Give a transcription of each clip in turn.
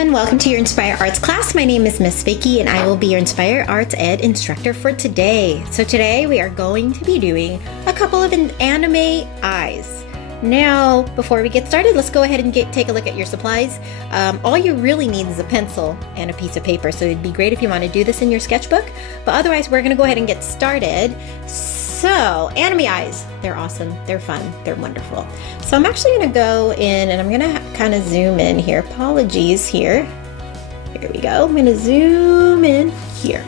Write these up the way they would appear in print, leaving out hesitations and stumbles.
everyone, welcome to your Inspire Arts class. My name is Miss Vicky and I will be your Inspire Arts Ed instructor for today. So today we are going to be doing a couple of anime eyes. Now, before we get started, let's go ahead and take a look at your supplies. All you really need is a pencil and a piece of paper, so it'd be great if you want to do this in your sketchbook, but otherwise we're going to go ahead and get started. So, anime eyes, they're awesome, they're fun, they're wonderful. So I'm actually going to go in and I'm going to kind of zoom in here. Apologies here. Here we go. I'm going to zoom in here,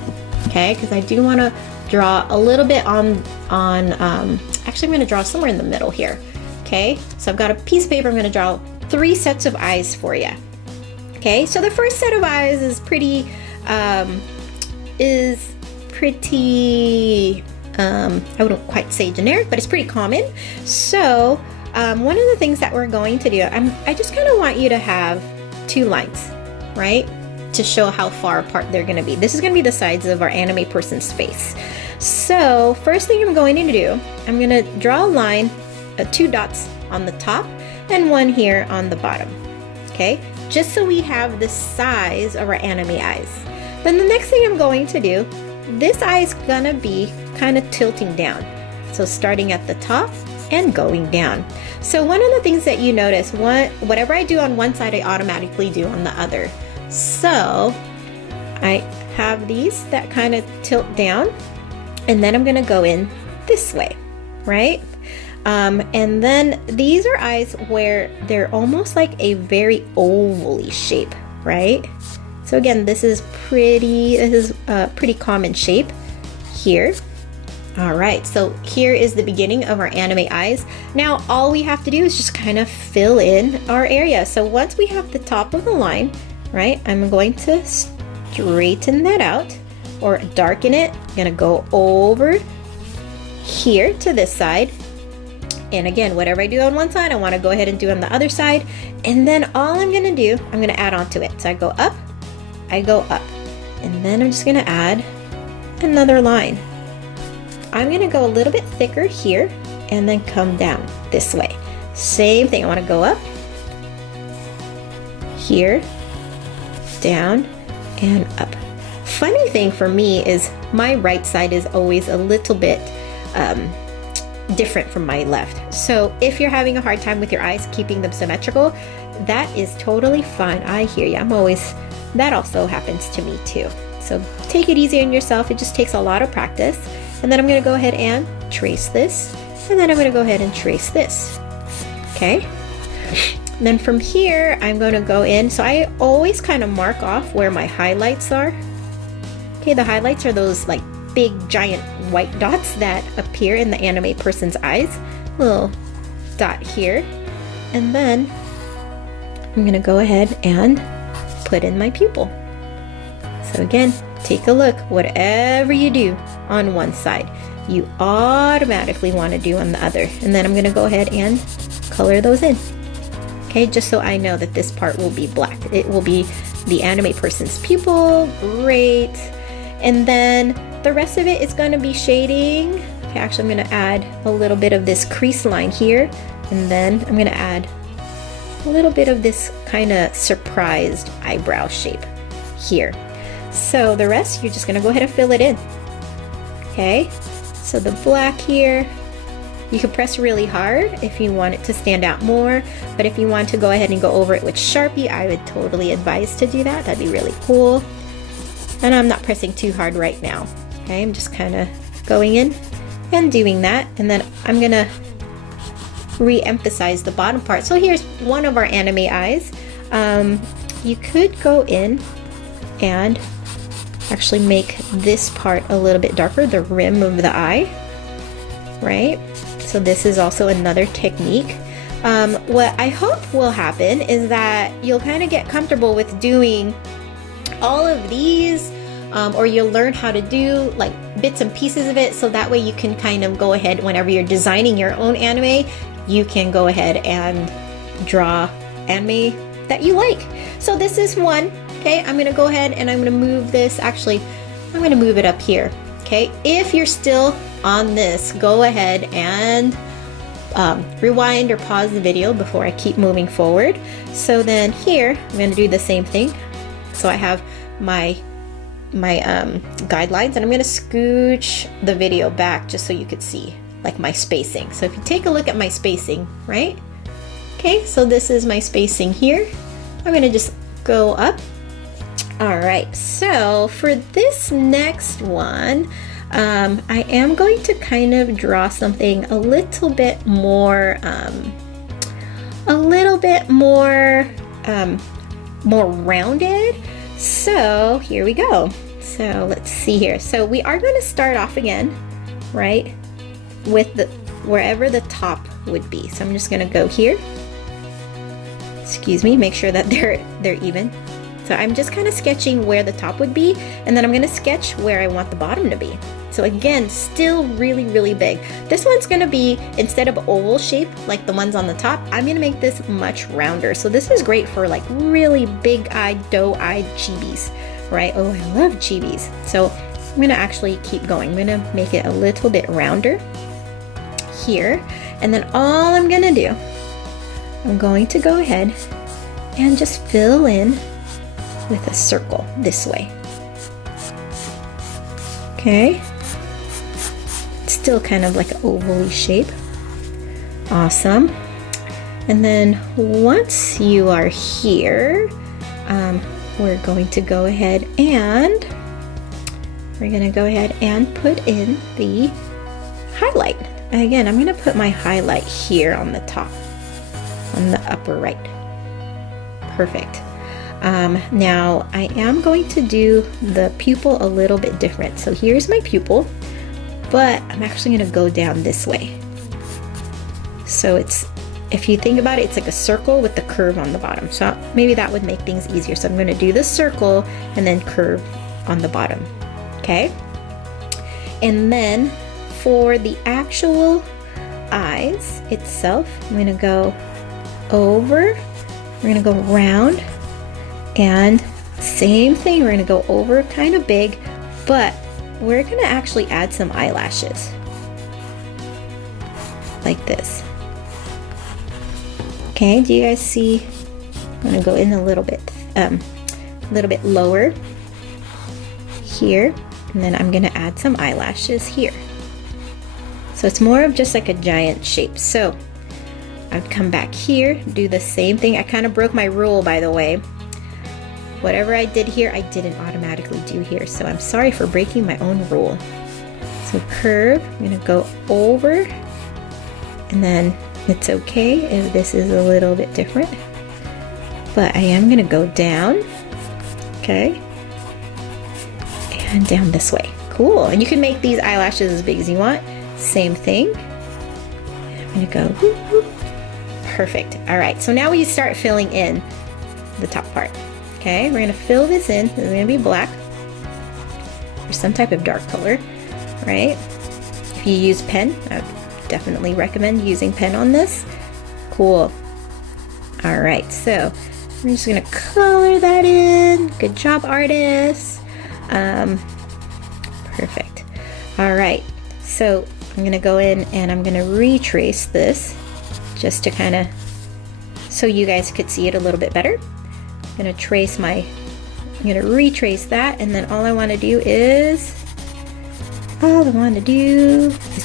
okay, because I do want to draw a little bit actually I'm going to draw somewhere in the middle here. Okay, so I've got a piece of paper. I'm going to draw 3 sets of eyes for you. Okay, so the first set of eyes is pretty, I wouldn't quite say generic, but it's pretty common. So one of the things that we're going to do, I just kind of want you to have 2 lines, right, to show how far apart they're going to be. This is going to be the sides of our anime person's face. So first thing I'm going to do, I'm going to draw a line, 2 dots on the top and 1 here on the bottom, okay, just so we have the size of our anime eyes. Then the next thing I'm going to do, this eye is gonna be kind of tilting down, so starting at the top and going down. So one of the things that you notice, whatever I do on one side, I automatically do on the other. So I have these that kind of tilt down, and then I'm gonna go in this way, right? And then these are eyes where they're almost like a very ovally shape, right? So again, this is a pretty common shape here. All right, so here is the beginning of our anime eyes. Now, all we have to do is just kind of fill in our area. So once we have the top of the line, right, I'm going to straighten that out or darken it. I'm gonna go over here to this side. And again, whatever I do on one side, I want to go ahead and do on the other side. And then all I'm going to do, I'm going to add on to it. So I go up, and then I'm just going to add another line. I'm going to go a little bit thicker here and then come down this way. Same thing, I want to go up, here, down, and up. Funny thing for me is my right side is always a little bit different from my left. So if you're having a hard time with your eyes keeping them symmetrical, that is totally fine. I hear you. That also happens to me too. So take it easy on yourself. It just takes a lot of practice. And then I'm going to go ahead and trace this. And then I'm going to go ahead and trace this. Okay. And then from here, I'm going to go in. So I always kind of mark off where my highlights are. Okay. The highlights are those like big giant white dots that appear in the anime person's eyes. Little dot here. And then I'm gonna go ahead and put in my pupil. So again, take a look. Whatever you do on one side, you automatically want to do on the other. And then I'm gonna go ahead and color those in. Okay, just so I know that this part will be black. It will be the anime person's pupil. Great. And then the rest of it is going to be shading. Okay, actually I'm going to add a little bit of this crease line here, and then I'm going to add a little bit of this kind of surprised eyebrow shape here. So the rest, you're just going to go ahead and fill it in. Okay, so the black here, you can press really hard if you want it to stand out more, but if you want to go ahead and go over it with Sharpie, I would totally advise to do that. That'd be really cool. And I'm not pressing too hard right now. Okay, I'm just kind of going in and doing that, and then I'm gonna re-emphasize the bottom part. So here's one of our anime eyes. You could go in and actually make this part a little bit darker, the rim of the eye, right? So this is also another technique. What I hope will happen is that you'll kind of get comfortable with doing all of these, or you'll learn how to do like bits and pieces of it, so that way you can kind of go ahead whenever you're designing your own anime, you can go ahead and draw anime that you like. So this is one. Okay, I'm gonna go ahead and I'm gonna move this. Actually, I'm gonna move it up here. Okay, if you're still on this, go ahead and rewind or pause the video before I keep moving forward. So then here, I'm gonna do the same thing. So I have my guidelines, and I'm gonna scooch the video back just so you could see like my spacing. So if you take a look at my spacing, right? Okay, so this is my spacing here. I'm gonna just go up. All right, so for this next one, I am going to kind of draw something a little bit more rounded. So here we go. So let's see here. So we are going to start off again, right, with the wherever the top would be. So I'm just going to go here. Excuse me, make sure that they're even. So I'm just kind of sketching where the top would be, and then I'm going to sketch where I want the bottom to be. So again, still really, really big. This one's gonna be, instead of oval shape like the ones on the top, I'm gonna make this much rounder. So this is great for like really big-eyed, doe-eyed chibis, right? Oh, I love chibis. So I'm gonna actually keep going. I'm gonna make it a little bit rounder here. And then all I'm gonna do, I'm going to go ahead and just fill in with a circle this way. Okay. Still kind of like an oval-y shape. Awesome. And then once you are here, we're going to go ahead and put in the highlight. And again, I'm going to put my highlight here on the top, on the upper right. Perfect. Now I am going to do the pupil a little bit different. So here's my pupil, but I'm actually going to go down this way. So it's, if you think about it, it's like a circle with the curve on the bottom. So maybe that would make things easier. So I'm going to do the circle and then curve on the bottom. Okay. And then for the actual eyes itself, I'm going to go over, we're going to go around, and same thing, we're going to go over kind of big, but we're going to actually add some eyelashes like this. Okay, do you guys see? I'm going to go in a little bit lower here, and then I'm going to add some eyelashes here. So it's more of just like a giant shape. So I'd come back here, do the same thing. I kind of broke my rule, by the way. Whatever I did here, I didn't automatically do here. So I'm sorry for breaking my own rule. So curve, I'm gonna go over, and then it's okay if this is a little bit different, but I am gonna go down, okay, and down this way. Cool, and you can make these eyelashes as big as you want. Same thing. I'm gonna go, whoop, whoop. Perfect. All right, so now we start filling in the top part. Okay, we're gonna fill this in. This is gonna be black or some type of dark color, right? If you use pen, I would definitely recommend using pen on this. Cool. All right, so I'm just gonna color that in. Good job, artists. Perfect. All right, so I'm gonna go in and I'm gonna retrace this just to kind of, so you guys could see it a little bit better. I'm gonna retrace that, and then all I want to do is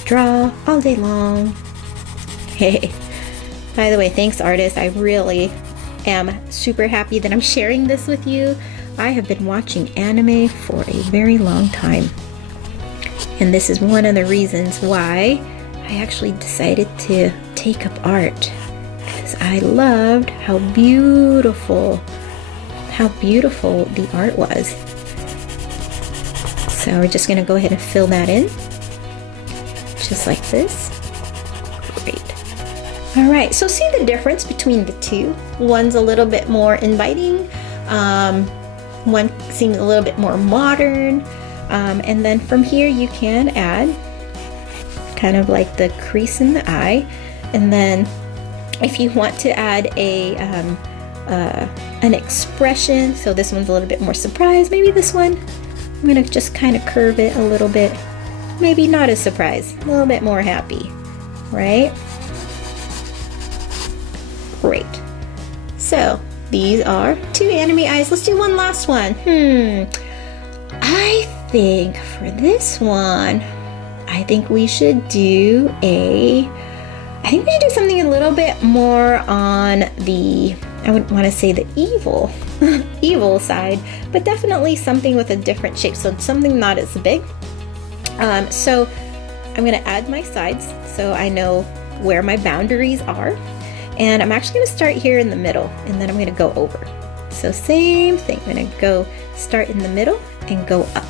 draw all day long. Hey, by the way, thanks artists. I really am super happy that I'm sharing this with you. I have been watching anime for a very long time, and this is one of the reasons why I actually decided to take up art, because I loved how beautiful the art was. So we're just gonna go ahead and fill that in just like this. Great. All right, so see the difference between the two? One's a little bit more inviting, one seems a little bit more modern, and then from here you can add kind of like the crease in the eye, and then if you want to add an expression, so this one's a little bit more surprised, maybe this one, I'm gonna just kind of curve it a little bit, maybe not as surprised, a little bit more happy, right? Great. So these are 2 anime eyes. Let's do one last one. I think for this one, I think we should do something a little bit more on the, I wouldn't want to say the evil side, but definitely something with a different shape. So something not as big. So I'm going to add my sides so I know where my boundaries are. And I'm actually going to start here in the middle, and then I'm going to go over. So same thing. I'm going to go start in the middle and go up.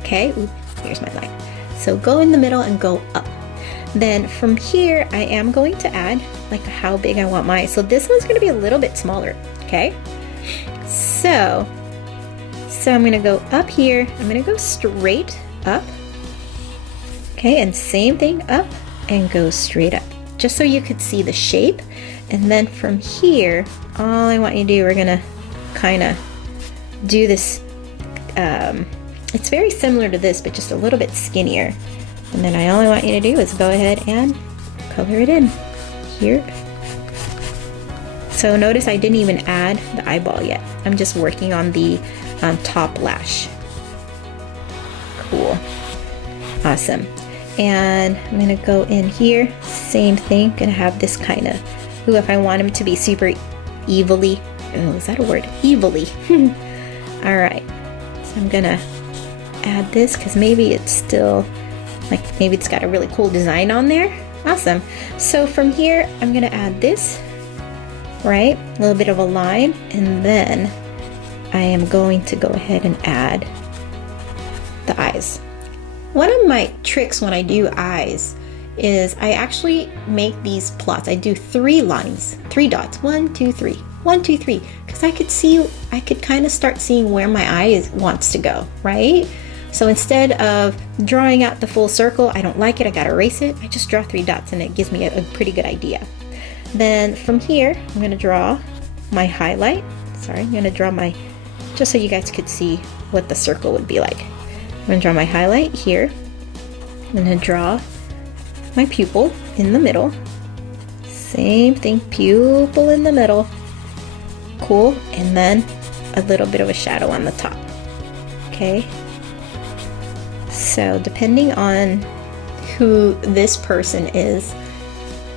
Okay, ooh, here's my line. So go in the middle and go up. Then from here, I am going to add like how big I want my, so this one's going to be a little bit smaller. Okay, so I'm going to go up here. I'm going to go straight up. Okay, and same thing, up and go straight up, just so you could see the shape. And then from here, all I want you to do, we're gonna kind of do this, it's very similar to this, but just a little bit skinnier. And then I only want you to do is go ahead and color it in here. So notice I didn't even add the eyeball yet. I'm just working on the top lash. Cool, awesome. And I'm gonna go in here, same thing, gonna have this kind of, ooh, if I want him to be super evilly, oh, is that a word? Evilly. All right, so I'm gonna add this because maybe it's still, like maybe it's got a really cool design on there. Awesome. So from here, I'm gonna add this, right? A little bit of a line, and then I am going to go ahead and add the eyes. One of my tricks when I do eyes is I actually make these plots. I do 3 lines, 3 dots, 1, 2, 3, 1, 2, 3, because I could kind of start seeing where my eye wants to go, right? So instead of drawing out the full circle, I don't like it, I gotta erase it, I just draw 3 dots and it gives me a pretty good idea. Then from here, I'm gonna draw my highlight. Sorry, I'm gonna draw my, just so you guys could see what the circle would be like. I'm gonna draw my highlight here. I'm gonna draw my pupil in the middle. Same thing, pupil in the middle. Cool, and then a little bit of a shadow on the top. Okay. So depending on who this person is,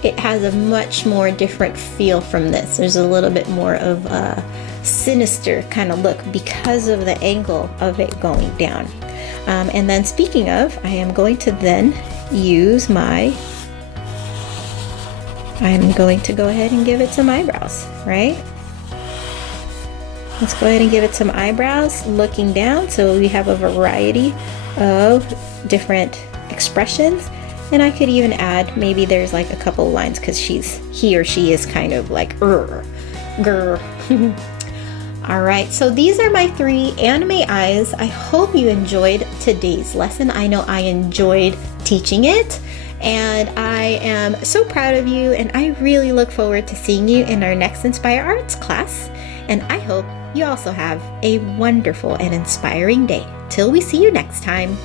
it has a much more different feel from this. There's a little bit more of a sinister kind of look because of the angle of it going down. And then speaking of, I am going to then use I'm going to go ahead and give it some eyebrows, right? Let's go ahead and give it some eyebrows looking down so we have a variety of different expressions. And I could even add, maybe there's like a couple lines because he or she is kind of like grr. All right, so these are my 3 anime eyes. I hope you enjoyed today's lesson. I know I enjoyed teaching it, and I am so proud of you, and I really look forward to seeing you in our next Inspire Arts class. And I hope you also have a wonderful and inspiring day. Till we see you next time.